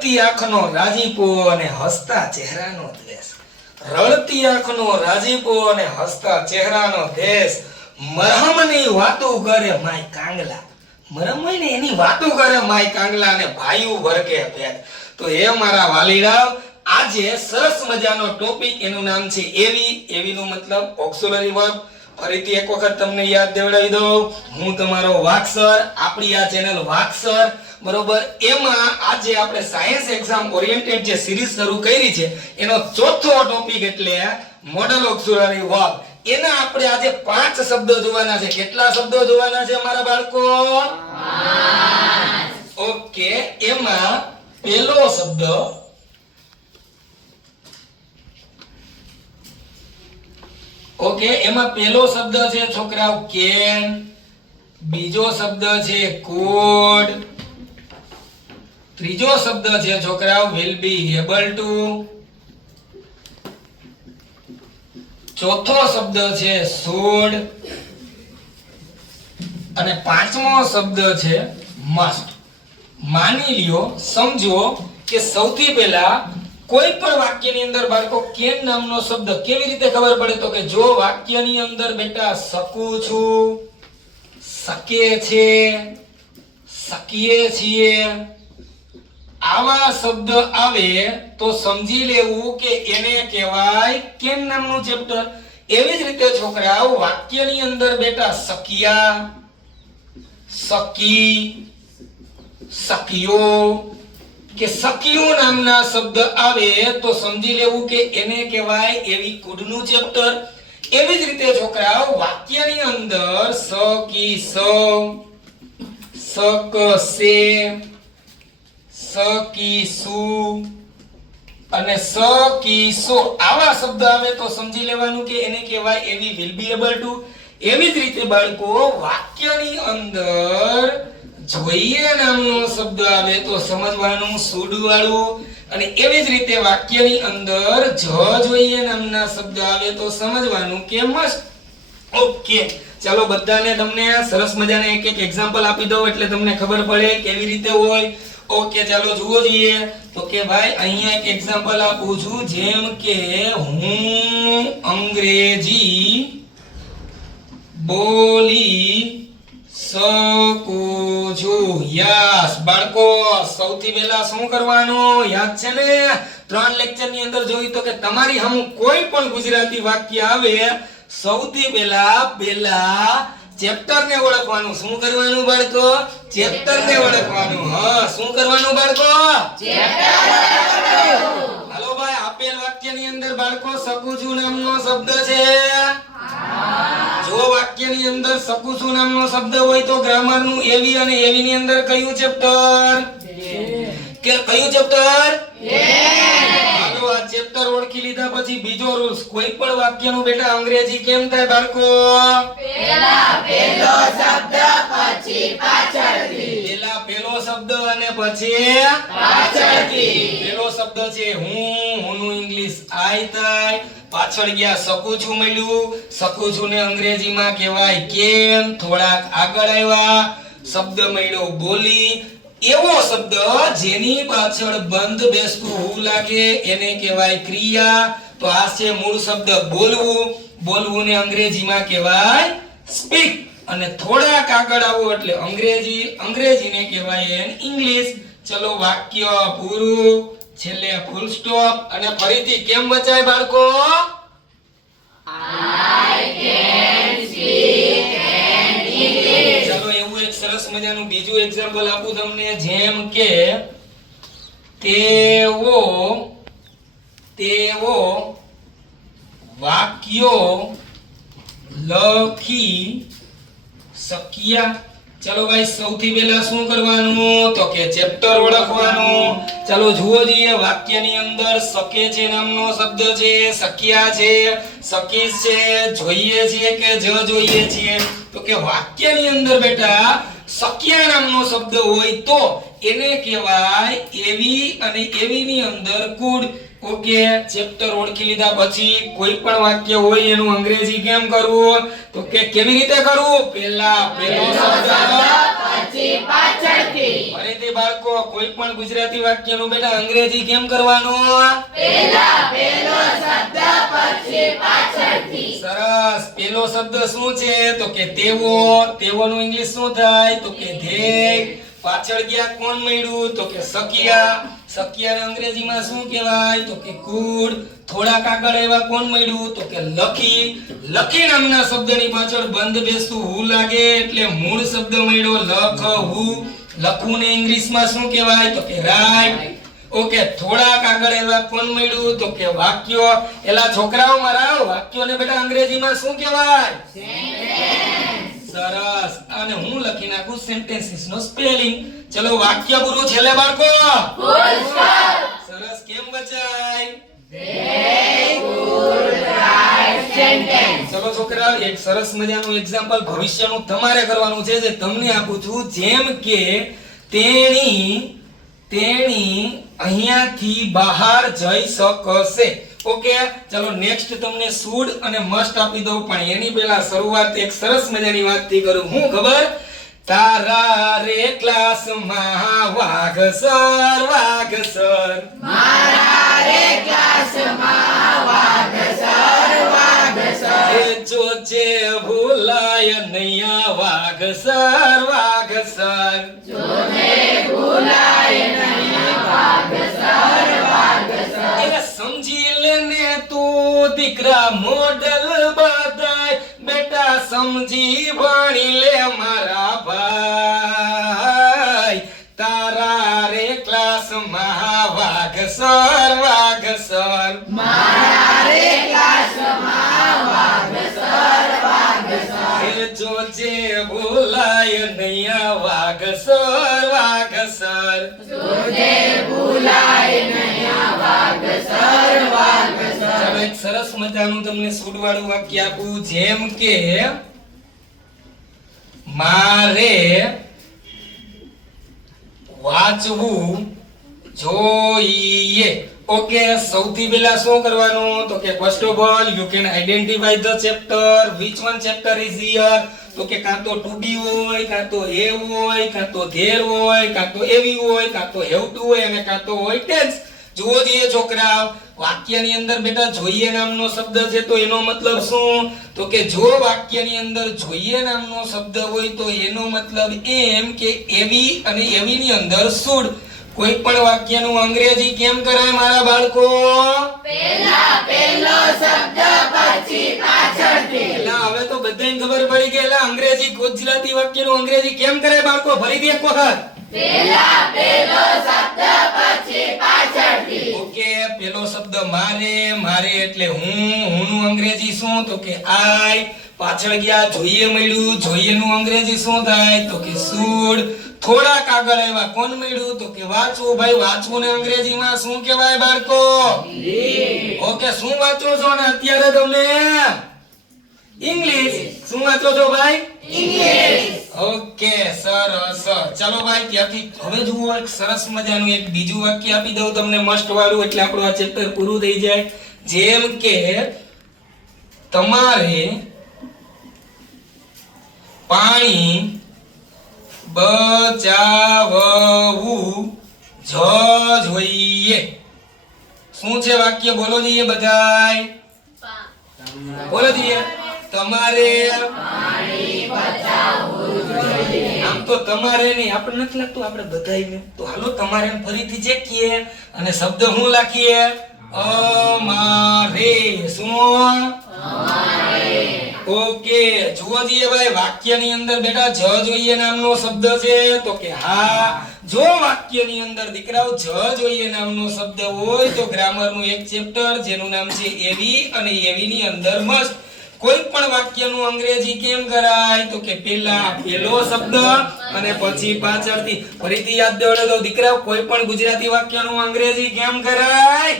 રડતી આંખનો રાજીપો અને હસતા ચહેરાનો દ્વેષ. રડતી આંખનો રાજીપો અને હસતા ચહેરાનો દેશ મરહમની વાતો કરે માય કાંગલા. મરમ હોય ને એની વાતો કરે માય કાંગલા અને ભાઈઓ ભરકે ભેદ. તો એ મારા વાલીરાવ, આજે સરસ મજાનો ટોપિક એનું નામ છે એવી. એવીનો મતલબ ઓક્સોલરી વર્બ ફરીથી એક વખત તમને યાદ દેવડાવી દઉં. હું તમારો વાક્સર, આપણી આ ચેનલ વાક્સર. બરોબર? એમાં આજે આપણે સાયન્સ એક્ઝામ ઓરિએન્ટેડ જે સિરીઝ શરૂ કરી છે એનો ચોથો ટોપિક એટલે મોડલ ઓક્સિલરી વર્બ એના આપણે આજે પાંચ શબ્દો જોવાના છે. કેટલા શબ્દો જોવાના છે મારા બાળકો? ઓકે એમાં પહેલો શબ્દ ઓકે એમાં પહેલો શબ્દ છે છોકરાઓ કેન. બીજો શબ્દ છે કોડ ત્રીજો શબ્દ છે, છોકરાઓ વિલ બી એબલ ટુ ચોથો શબ્દ છે સોડ અને પાંચમો શબ્દ છે મસ્ટ માની લ્યો, સમજો કે સૌથી પહેલા કોઈ પણ વાક્યની અંદર બાળકો, કેમ નામનો શબ્દ, કેવી રીતે ખબર પડે તો કે જો વાક્યની અંદર બેટા શકું છું, શકે છે, શકીએ છીએ. આવા શબ્દ આવે તો સમજી લેવું કે એને કહેવાય કેમ નામનું ચેપ્ટર એવી જ રીતે છોકરાઓ વાક્યની અંદર બેટા સકિયા, સકી, સકિયો કે સકિયો નામના શબ્દ આવે તો સમજી લેવું કે એને કહેવાય એવી કુડનું ચેપ્ટર એવી જ રીતે છોકરાઓ વાક્યની અંદર સ, કી, સ સક સે સકીસુ અને સકીસો આવા શબ્દ આવે તો સમજી લેવાનું કે એને કહેવાય એવી વિલ બી એબલ ટુ. એવી જ રીતે બાળકો વાક્યની અંદર જોઈએ નામનો શબ્દ આવે તો સમજવાનું સુડ વાળું અને એવી જ રીતે વાક્યની અંદર જ જોઈએ નામના શબ્દ આવે તો સમજવાનું કે મસ્ત. ઓકે, ચાલો બધાને તમને સરસ મજાને એક એક એક્ઝામ્પલ આપી દઉં એટલે તમને ખબર પડે કેવી રીતે હોય. ઓકે, ચાલો જુઓ જોઈએ. તો કે ભાઈ, અહીંયા એક એક્ઝામ્પલ આપું છું. જેમ કે હું અંગ્રેજી બોલી શકું છું. યસ, બાળકો, સૌથી પહેલા શું કરવાનું? યાદ છે ને? ત્રણ લેક્ચરની અંદર જોયું તો કે તમારી હમ કોઈ પણ ગુજરાતી વાક્ય આવે, સૌથી પહેલા પહેલા ચેપ્ટર ને ઓળખવાનું. શું કરવાનું બાળકો? ચેપ્ટર ને ઓળખવાનું. હા શું કરવાનું બાળકો? હાલો ભાઈ આપેલ વાક્યની અંદર બાળકો છું નામનો શબ્દ છે. જો વાક્યની અંદર શકું છું નામનો શબ્દ હોય તો ગ્રામરનું એવી અને એવી ની અંદર કયું ચેપ્ટર? કે કયું ચેપ્ટર? આ ચેપ્ટર ઓળખી લીધા પછી બીજો રૂલ્સ કોઈ પણ વાક્યનું બેટા અંગ્રેજી કેમ થાય બાળકો? પેલા પેલો શબ્દ અને પછી પેલો શબ્દ છે હું હુંનું ઇંગ્લિશ આઈ થાય. પાછળ ગયા શકું છું મળ્યું. શકું છું ને અંગ્રેજીમાં કહેવાય કેમ? થોડાક આગળ આવ્યા. શબ્દ મળ્યો બોલી. એવો શબ્દ જેની પાછળ બંધ બેસતું હું લાગે, એને કહેવાય ક્રિયા. તો આ છે મૂળ શબ્દ બોલવું. બોલવું ને અંગ્રેજીમાં કહેવાય સ્પીક અને થોડાક આગળ આવો એટલે અંગ્રેજી, અંગ્રેજીને કહેવાય એન ઇંગ્લિશ ચલો વાક્ય પૂરું. છેલ્લે ફૂલ સ્ટોપ અને ફરીથી કેમ મચાય બાળકો? ચાલો મજાનું બીજું એક્ઝામ્પલ આપું તમને, જેમ કે તેઓ તેઓ વાક્યો લખી શક્યા. ચાલો ભાઈ, સૌથી પહેલા શું કરવાનું? તો કે ચેપ્ટર ઓળખવાનું. ચલો જુઓ જોઈએ, વાક્યની અંદર શકે છે નામનો શબ્દ છે, શક્યા છે, શકીશ છે, જોઈએ છીએ કે જ જોઈએ છીએ. તો કે વાક્યની અંદર બેટા શક્યા નામનો શબ્દ હોય તો એને કહેવાય એવી અને એવીની અંદર કુડ. ઓકે, ચેપ્ટર ઓળખી લીધા પછી કોઈ પણ વાક્ય હોય એનું અંગ્રેજી કેમ કરવું? તો કે કેવી રીતે કરવું? પહેલા, પહેલો શબ્દ ફરીથી બાળકો કોઈ પણ ગુજરાતી વાક્યનું બેટા અંગ્રેજી કેમ કરવાનું? સરસ. પેલો શબ્દ શું છે? તો કે તેવો. તેવોનું ઇંગ્લિશ શું થાય? તો કે ધ્યેય પાછળ ગયા કોણ મળ્યું? તો કે સકિયા. સકિયાને અંગ્રેજીમાં શું કહેવાય? તો કે કુડ. થોડાક આગળ એવા કોણ મળ્યું? તો કે લખી. લખી નામના શબ્દની પાછળ બંધ બેસતું હું લાગે એટલે મૂળ શબ્દ મળ્યો લખ હું. લખું ને ઇંગ્લિશમાં શું કહેવાય? તો કે રાઈટ. ઓકે થોડાક આગળ એવા કોણ મળ્યું? તો કે વાક્યો. એલા છોકરાઓ મારા વાક્યોને બેટા અંગ્રેજીમાં શું કહેવાય? સરસ. અને હું લખી નાખું સેન્ટેન્સીસ નો સ્પેલિંગ ચલો વાક્ય પૂરું છેલ્લે બાળકો. સરસ. કેમ બચાય ચલો છોકરા એક સરસ મજાનું એક્ઝામ્પલ ભવિષ્યનું તમારે કરવાનું છે જે તમને આપું છું. જેમ કે તેણી તેણી અહીંયાથી બહાર જઈ શકશે. ઓકે, ચલો નેક્સ્ટ તમને સુડ અને મસ્ટ આપી દઉં, પણ એની પહેલા શરૂઆત એક સરસ મજાની વાતથી કરું. હું ખબર? તારા રે ક્લાસમાં વાઘ સર વાઘ સર. એ જોજે ભૂલાય નૈયા વાઘ સર વાઘ સર. એ સમજી લેને તું દીકરા મોડલ સમજી ભણી લે મારા ભાઈ. તારા રે ક્લાસમાં વાઘ સર વાઘ સર. એ જોજે ભૂલાય નૈયા વાઘ સર વાઘ સર. ચાલો એક સરસ મજાનું તમને સુડવાળું વાક્ય આપું. જેમ કે મારે વાંચવું જોઈએ. ઓકે, સૌથી પહેલા શું કરવાનું? તો કે first of all you can identify the chapter which one chapter is here તો કે કાં તો ટુ બી હોય, કાં તો હેવ હોય, કાં તો ધેર હોય, કાં તો એવી હોય, કાં તો હેવ ટુ હોય, અને કાં તો હોય ટેન્સ જુઓ જોઈએ છોકરા વાક્યની અંદર બેટા જોઈએ નામનો શબ્દ છે તો એનો મતલબ શું? તો કે જો વાક્યની અંદર જોઈએ નામનો શબ્દ હોય તો એનો મતલબ એમ કે એવી અને એવીની અંદર સુડ. કોઈ પણ વાક્યનું અંગ્રેજી કેમ કરાય મારા બાળકો? એલા હવે તો બધાને ખબર પડી ગઈ એટલે અંગ્રેજી ગુજરાતી વાક્યનું અંગ્રેજી કેમ કરાય બાળકો? ફરીથી એક વખત. ઓકે પેલો શબ્દ મારે મારે એટલે હું હુંનું અંગ્રેજી શું? તો કે આઈ પાછળ ગયા જોઈએ મળ્યું જોઈએનું અંગ્રેજી શું થાય? તો કે સૂડ થોડાક આગળ આવ્યા કોણ મળ્યું? તો કે વાંચવું ભાઈ વાંચવું ને અંગ્રેજીમાં શું કહેવાય બાળકો? ઓકે શું વાંચો છો ને અત્યારે તમે? ઇંગ્લિશ. શું વાંચો છો ભાઈ? ઓકે સરસ. ચાલો ભાઈ ત્યાંથી હવે જુઓ એક સરસ મજાનું એક બીજું વાક્ય આપી દઉં તમને મસ્ટ વાળું એટલે આપણું આ ચેપ્ટર પૂરું થઈ જાય. જેમ કે તમારે પાણી બચાવવું જ જોઈએ. શું છે વાક્ય? બોલો જોઈએ બધાય. બોલો જોઈએ. તમારે આમ તો તમારે નહીં આપણે નથી લાગતું, આપણે બધાયને તો હાલો, તમારે ફરીથી ચેકીએ અને શબ્દ હું લખીએ? અમારે. શું? ઓકે, જુઓ જોઈએ ભાઈ, વાક્યની અંદર બેટા જ જોઈએ નામનો શબ્દ છે. તો કે હા, જો વાક્યની અંદર દીકરાઓ જ જોઈએ નામનો શબ્દ હોય, તો ગ્રામરનું એક ચેપ્ટર, જેનું નામ છે એવી અને એવીની અંદર મસ્ત કોઈ પણ વાક્યનું અંગ્રેજી કેમ કરાય તો કે પેલા પેલો શબ્દ અને પછી પાછળથી. ફરીથી યાદ દેવડે તો દીકરા કોઈ પણ ગુજરાતી વાક્યનું અંગ્રેજી કેમ કરાય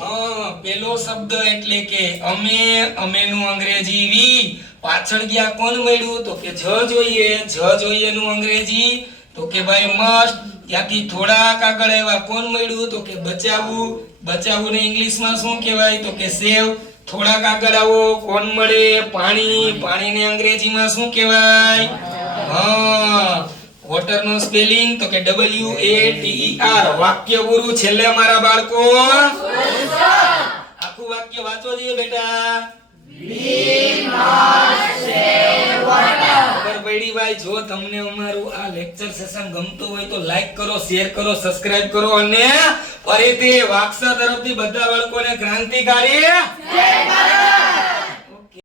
હા પેલો શબ્દ એટલે કે અમે અમેનું અંગ્રેજી વી. પાછળ ગયા કોણ મળ્યું? તો કે જ જોઈએ જ જોઈએ નું અંગ્રેજી. તો કે ભાઈ મસ્ટ ત્યાંથી થોડાક આગળ એવા કોણ મળ્યું તો કે બચાવવું બચાવવું ને ઇંગ્લિશમાં શું કહેવાય તો કે સેવ. થોડાક આગળ આવો, કોણ મળે? પાણી. પાણીને અંગ્રેજીમાં શું કહેવાય? હા વોટર નો સ્પેલિંગ તો કે ડબલ્યુ એ ટી આર વાક્ય ગુરુ છેલ્લે મારા બાળકો. આખું વાક્ય વાંચો જોઈએ બેટા. ખબર પડી ભાઈ, જો તમને અમારું આ લેક્ચર સેશન ગમતું હોય તો લાઈક કરો શેર કરો સબસ્ક્રાઇબ કરો અને ફરીથી વાક્સા તરફથી બધા બાળકોને ક્રાંતિકારી